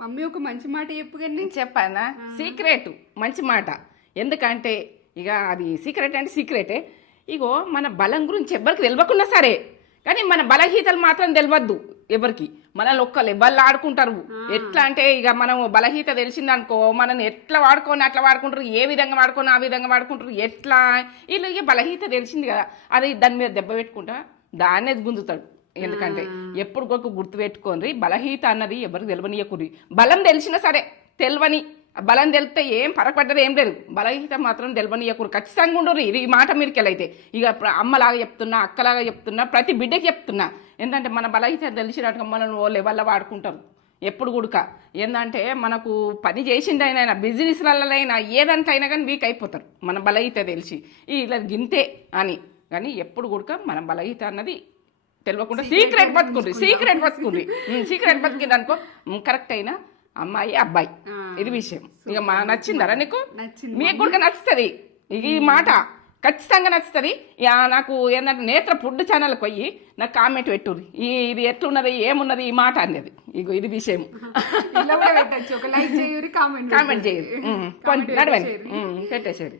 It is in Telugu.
మమ్మీ ఒక మంచి మాట చెప్పు కానీ. చెప్పానా? సీక్రెట్ మంచి మాట. ఎందుకంటే ఇక అది సీక్రెట్ అంటే సీక్రెటే. ఇగో మన బలం గురించి ఎవరికి తెలియకున్నా సరే, కానీ మన బలహీతలు మాత్రం తెలియద్దు ఎవరికి. మనల్ని ఒక్కరు ఎవరు ఆడుకుంటారు. ఎట్లా అంటే ఇక మనం బలహీత తెలిసిందనుకో, మనల్ని ఎట్లా వాడుకొని అట్లా వాడుకుంటారు, ఏ విధంగా వాడుకొని ఆ విధంగా వాడుకుంటారు. ఎట్లా వీళ్ళు ఇక బలహీత తెలిసింది కదా, అది దాని మీద దెబ్బ పెట్టుకుంటా దాన్నే గుంజుతాడు. ఎందుకంటే ఎప్పుడు ఒక గుర్తు పెట్టుకోండి, బలహీత అన్నది ఎవరికి తెలియనియకుర్రి. బలం తెలిసినా సరే తెలియని, బలం తెలిస్తే ఏం పరపడ్డది ఏం లేదు, బలహీత మాత్రం తెలియనియకుర్రి. ఖచ్చితంగా ఉండరు. ఇది ఈ మాట మీరుకెళ్ళైతే ఇక అమ్మలాగా చెప్తున్నా, అక్కలాగా చెప్తున్నా, ప్రతి బిడ్డకి చెప్తున్నా. ఏంటంటే మన బలహీత తెలిసినట్టుగా మనం లెవెల్లో వాడుకుంటారు ఎప్పుడు కూడక. ఏంటంటే మనకు పని చేసిందైనా, బిజినెస్లైనా, ఏదంతా అయినా కానీ వీక్ అయిపోతారు మన బలహీత తెలిసి. ఇలా గింతే అని కానీ ఎప్పుడు కూడక మన బలహీత అన్నది తెలియకుండా సీక్రెట్ బతుకుండ్రి. సీక్రెట్ బతికింది అనుకో కరెక్ట్ అయినా అమ్మాయి అబ్బాయి. ఇది విషయం. ఇక నచ్చిందరా నీకు? మీకు కూడా నచ్చుతుంది ఇక ఈ మాట, ఖచ్చితంగా నచ్చుతుంది. నాకు ఏంటంటే నేత్ర ఫుడ్ ఛానల్కి పోయి నాకు కామెంట్ పెట్టుర్రి, ఇది ఎట్లున్నది ఏమున్నది ఈ మాట అనేది. ఇగో ఇది విషయం. కామెంట్ చేయరు, నడవండి పెట్టేసేది.